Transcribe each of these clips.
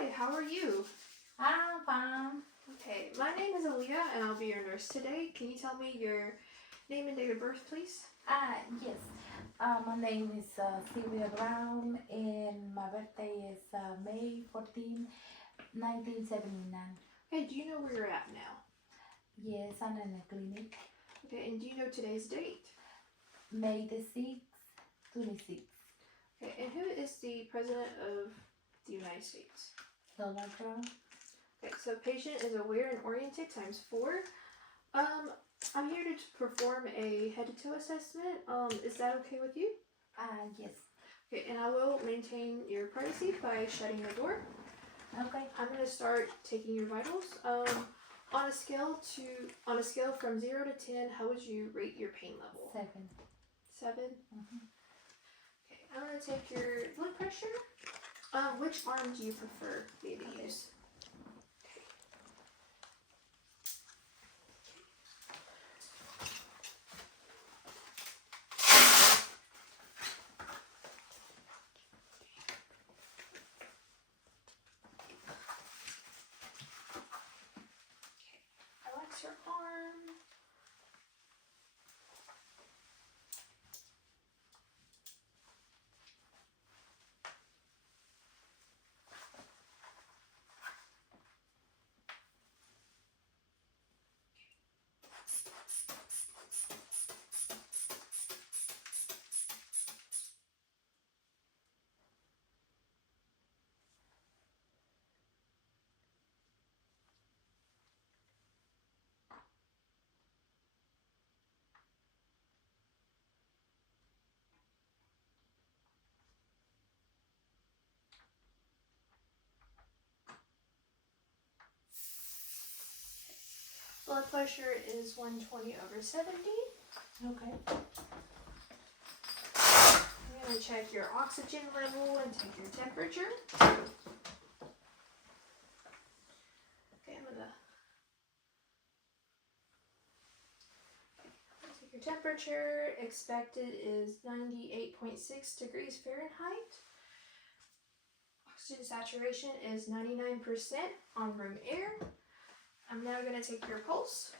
Hi, how are you? I'm fine. Okay, my name is Aaliyah and I'll be your nurse today. Can you tell me your name and date of birth, please? Yes. My name is Sylvia Brown, and my birthday is May 14, 1979. Okay, do you know where you're at now? Yes, I'm in a clinic. Okay, and do you know today's date? May the 6th, 26. Okay, and who is the President of the United States? Donald Trump. Okay, so patient is aware and oriented times 4. I'm here to perform a head to toe assessment. Is that okay with you? Yes. Okay, and I will maintain your privacy by shutting the door. Okay. I'm gonna start taking your vitals. On a scale from 0 to 10, how would you rate your pain level? 7. 7. Mm-hmm. Okay, I'm gonna take your blood pressure. Which arm do you prefer me to use? Relax your arm. Blood pressure is 120/70. Okay. I'm gonna check your oxygen level and take your temperature. Okay, I'm gonna take your temperature. Expected is 98.6 degrees Fahrenheit. Oxygen saturation is 99% on room air. I'm now gonna take your pulse.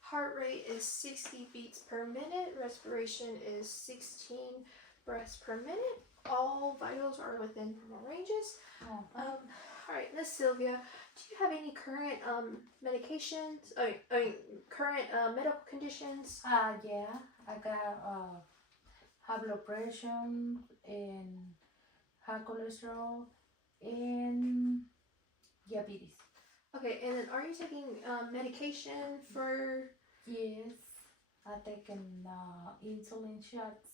Heart rate is 60 beats per minute. Respiration is 16 breaths per minute. All vitals are within normal ranges. All right, Miss Sylvia, do you have any current medications? Current medical conditions? Yeah. I got high blood pressure and high cholesterol and diabetes. Okay, and then are you taking medication for? Yes, I taken insulin shots,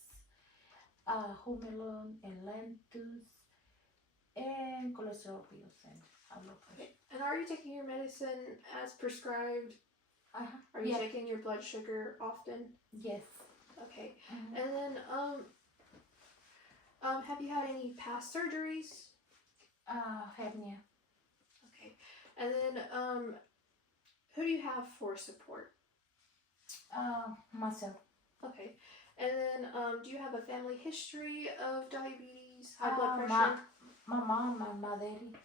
Humulin and Lantus, and cholesterol pills and high blood pressure. Okay, and are you taking your medicine as prescribed? Are you Yeah. taking your blood sugar often? Yes. Okay, and then have you had any past surgeries? Hernia. Okay, and then who do you have for support? Myself. Okay, and then do you have a family history of diabetes, high blood pressure? My mom and my daddy.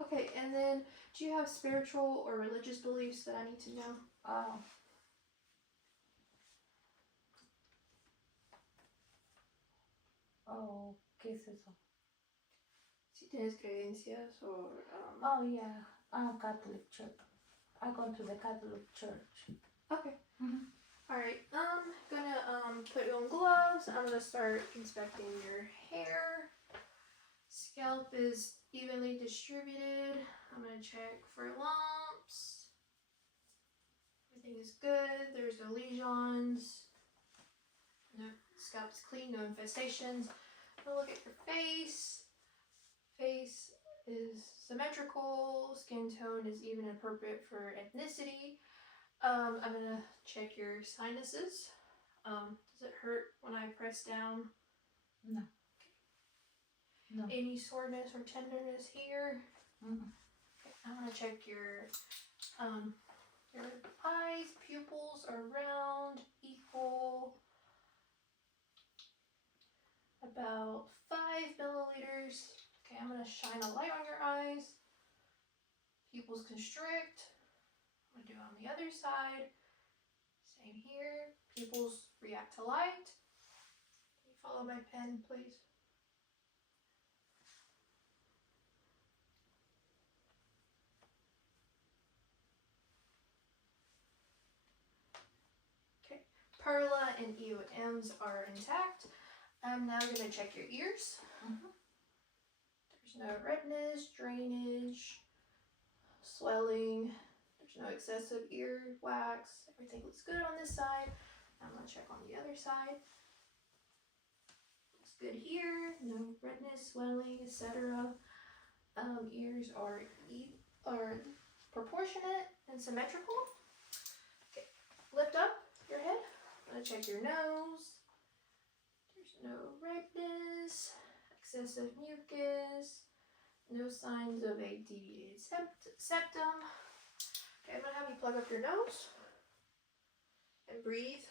Okay, and then do you have spiritual or religious beliefs that I need to know? ¿Qué es eso? Si tienes creencias o... Yeah, Catholic Church. I go to the Catholic church. Okay. Mhm. Alright, gonna put you on gloves. I'm gonna start inspecting your hair. Scalp is evenly distributed. I'm gonna check for lumps. Everything is good. There's no lesions. No, scalp's clean, no infestations. I'm gonna look at your face. Face is symmetrical. Skin tone is even and appropriate for ethnicity. I'm gonna check your sinuses. Does it hurt when I press down? No. No. Any soreness or tenderness here? Mm-mm. Okay, I'm gonna check your eyes. Pupils are round, equal, about 5 milliliters. Okay, I'm gonna shine a light on your eyes. Pupils constrict. I'm gonna do it on the other side. Same here. Pupils react to light. Can you follow my pen, please? Okay. Perla and EOMs are intact. I'm now gonna check your ears. Mhm. There's no redness, drainage, swelling. There's no excessive ear wax. Everything looks good on this side. I'm gonna check on the other side. Looks good here. No redness, swelling, etc. Ears are proportionate and symmetrical. Okay, lift up your head. I'm gonna check your nose. There's no redness, excessive mucus, no signs of a deviated septum. Okay, I'm gonna have you plug up your nose and breathe.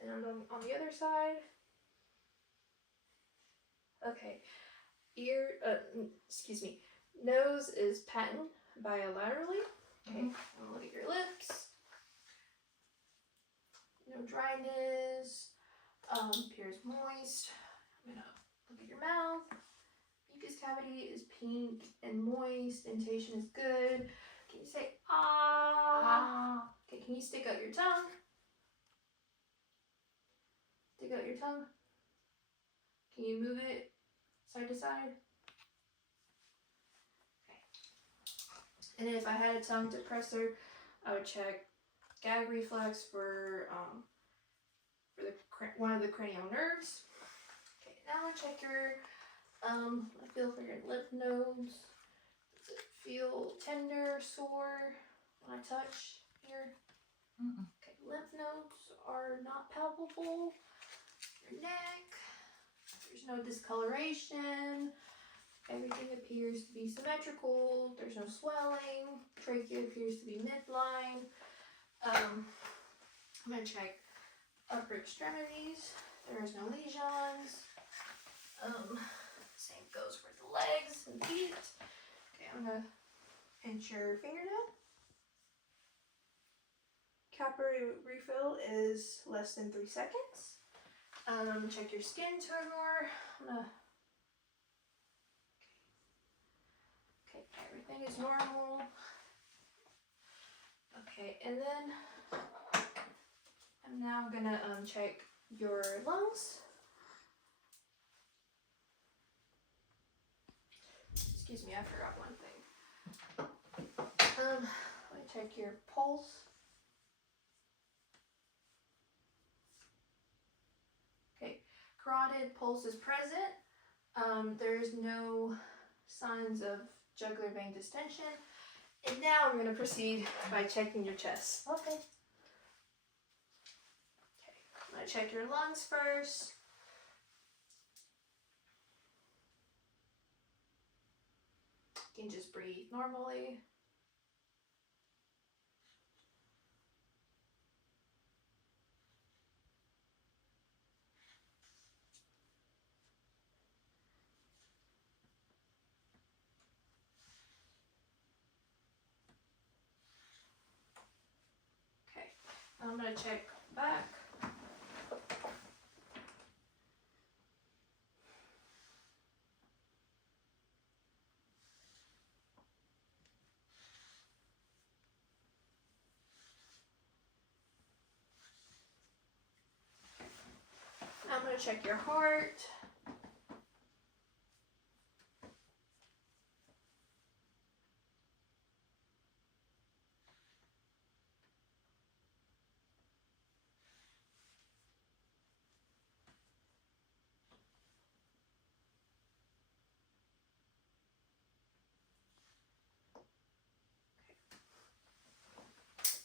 And on the other side. Okay, nose is patent bilaterally. Okay, I'm gonna look at your lips. No dryness. Appears moist. I'm gonna look at your mouth. Mucus cavity is pink and moist. Dentation is good. Can you say ah? Okay, can you stick out your tongue? Stick out your tongue. Can you move it side to side? Okay. And if I had a tongue depressor, I would check gag reflex for one of the cranial nerves. Okay, now I'll check your feel for your lymph nodes. Does it feel tender, sore when I touch here? Mm-mm. Okay, lymph nodes are not palpable. Your neck, there's no discoloration. Everything appears to be symmetrical. There's no swelling. Trachea appears to be midline. I'm gonna check upper extremities. There is no lesions. Same goes for the legs and feet. Okay, I'm gonna pinch your fingernail. Capillary refill is less than 3 seconds. Check your skin turgor. Okay, everything is normal. Okay, and then I'm now gonna check your lungs. Excuse me, I forgot one thing. Let me check your pulse. Okay, carotid pulse is present. There's no signs of jugular vein distension. And now I'm going to proceed by checking your chest. Okay. Okay, I'm going to check your lungs first. You can just breathe normally. Okay, I'm going to check back. gonna check your heart.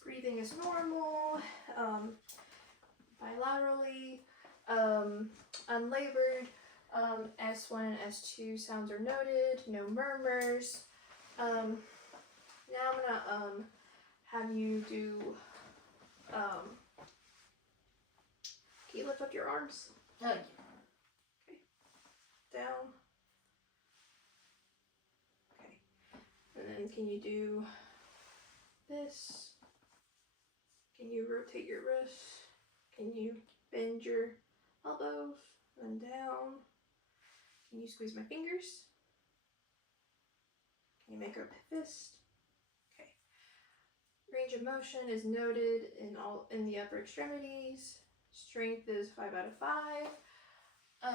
Breathing is normal, bilaterally, unlabored, S1 and S2 sounds are noted, no murmurs. Now I'm gonna have you do, can you lift up your arms? Oh, yeah. Okay, down. Okay, and then can you do this? Can you rotate your wrists? Can you bend your elbows and down? Can you squeeze my fingers? Can you make a fist? Okay. Range of motion is noted in the upper extremities. Strength is 5 out of 5. Now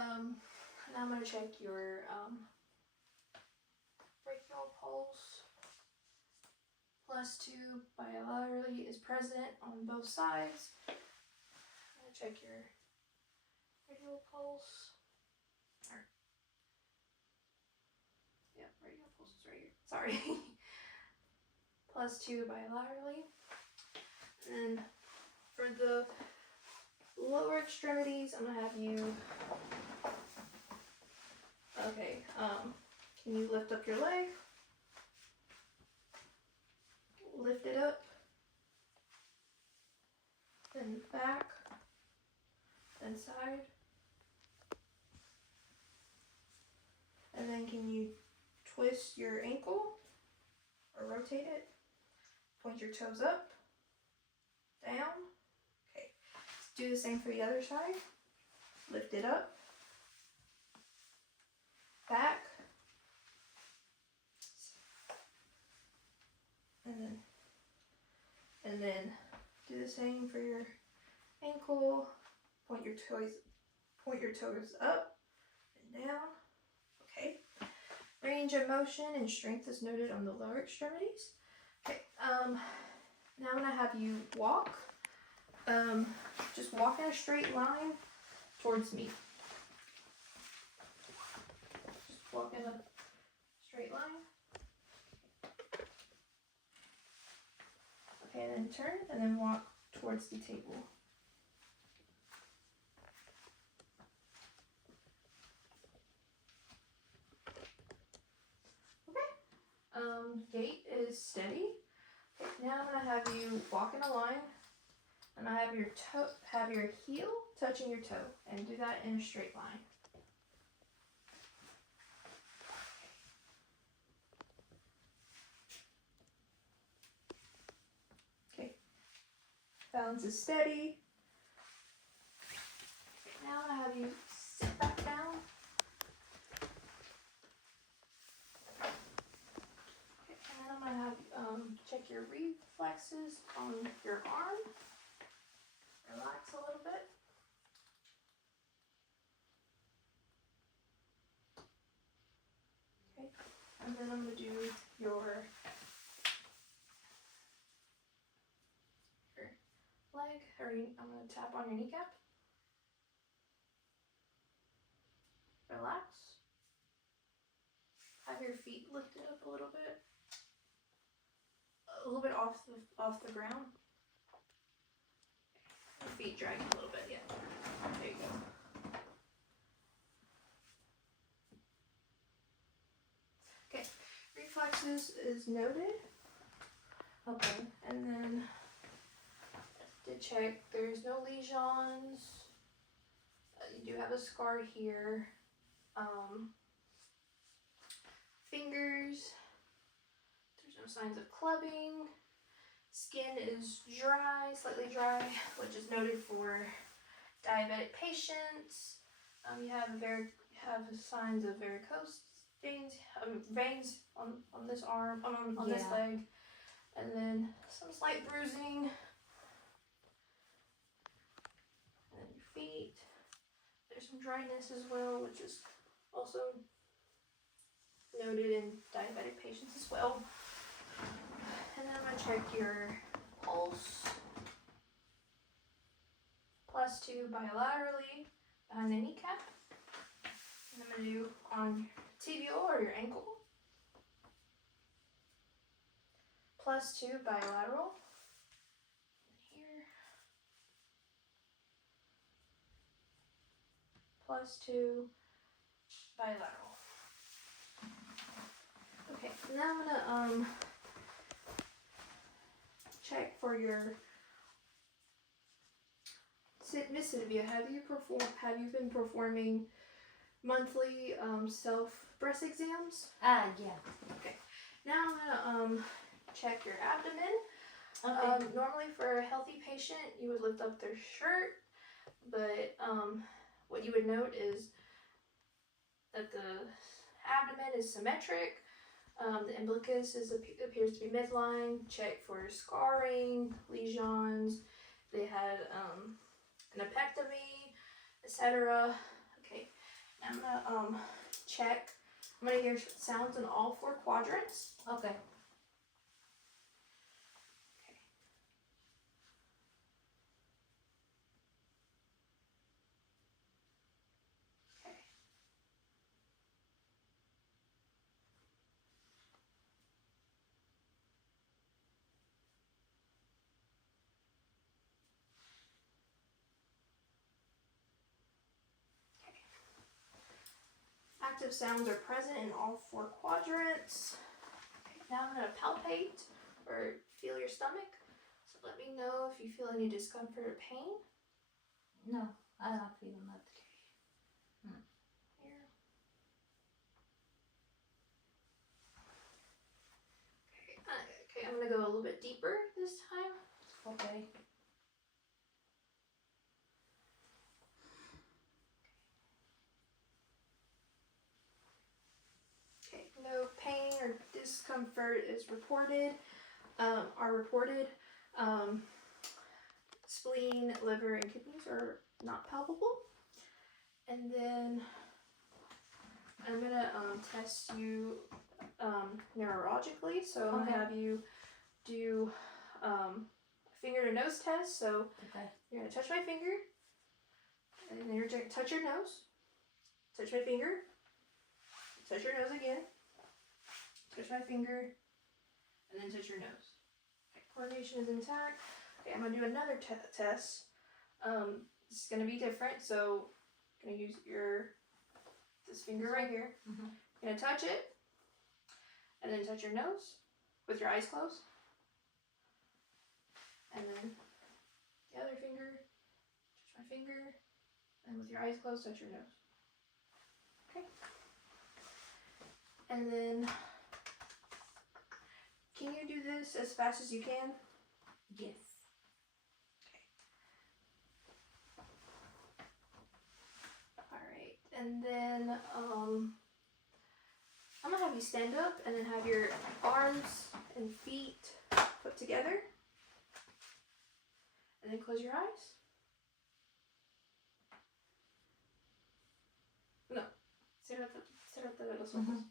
I'm gonna check your brachial pulse. +2 bilaterally is present on both sides. I'm gonna check your radial pulse. Yeah, radial pulse is right here. Sorry. +2 bilaterally. And then for the lower extremities, I'm gonna have you. Okay. Can you lift up your leg? Lift it up, then back, then side, and then can you twist your ankle or rotate it? Point your toes up, down. Okay, let's do the same for the other side. Lift it up, back, and then do the same for your ankle. Point your toes up and down. Okay. Range of motion and strength is noted on the lower extremities. Okay. Now I'm gonna have you walk. Just walk in a straight line towards me. Just walk in a straight line. Okay, and then turn and then walk towards the table. Okay. Gait is steady. Okay, now I'm gonna have you walk in a line, and I have your heel touching your toe, and do that in a straight line. Balance is steady. Now I'm gonna have you sit back down. Okay, and then I'm gonna have check your reflexes on your arm. Relax a little bit. Okay, and then I'm gonna do your leg, or I'm going to tap on your kneecap. Relax. Have your feet lifted up a little bit off the ground. Your feet dragging a little bit, yeah. There you go. Okay, reflexes is noted. Okay, and then to check, there's no lesions. You do have a scar here. Fingers, there's no signs of clubbing. Skin is dry, slightly dry, which is noted for diabetic patients. You have signs of varicose veins on this arm, on this leg, and then some slight bruising. And then your feet. There's some dryness as well, which is also noted in diabetic patients as well. And then I'm going to check your pulse. +2 bilaterally behind the kneecap. And I'm going to do on tibial or your ankle. +2 bilateral. Here. +2 bilateral. Okay, now I'm gonna check for your Miss Sylvia. Have you been performing monthly self breast exams? Ah, yeah. Okay. Now I'm gonna check your abdomen. Okay. Normally for a healthy patient, you would lift up their shirt, but what you would note is that the abdomen is symmetric. The umbilicus appears to be midline. Check for scarring, lesions. They had an apectomy, etc. Okay, now I'm gonna check. I'm gonna hear sounds in all 4 quadrants. Okay. Active sounds are present in all 4 quadrants. Okay, now I'm gonna palpate or feel your stomach. So let me know if you feel any discomfort or pain. No, I don't feel nothing. Here. Okay, I'm gonna go a little bit deeper this time. Okay. Okay, no pain or discomfort is reported. Are reported. Spleen, liver, and kidneys are not palpable. And then I'm gonna test you neurologically. So I'm Okay. gonna have you do finger to nose test. So Okay. you're gonna touch my finger, and then you're gonna touch your nose. Touch my finger. Touch your nose again. Touch my finger, and then touch your nose. Okay, coordination is intact. Okay, I'm gonna do another test. This is gonna be different. So I'm gonna use this finger right here. Mm-hmm. You're gonna touch it, and then touch your nose with your eyes closed. And then the other finger, touch my finger, and with your eyes closed, touch your nose. Okay. And then, can you do this as fast as you can? Yes. Alright, and then I'm gonna have you stand up and then have your arms and feet put together. And then close your eyes. No, cierra los ojos.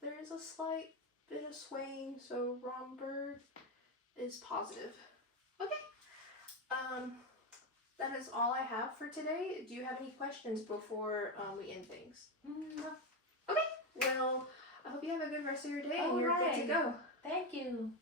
There is a slight bit of swaying, so Romberg is positive. Okay. That is all I have for today. Do you have any questions before we end things? No. Okay. Well, I hope you have a good rest of your day and you're good to go. Thank you.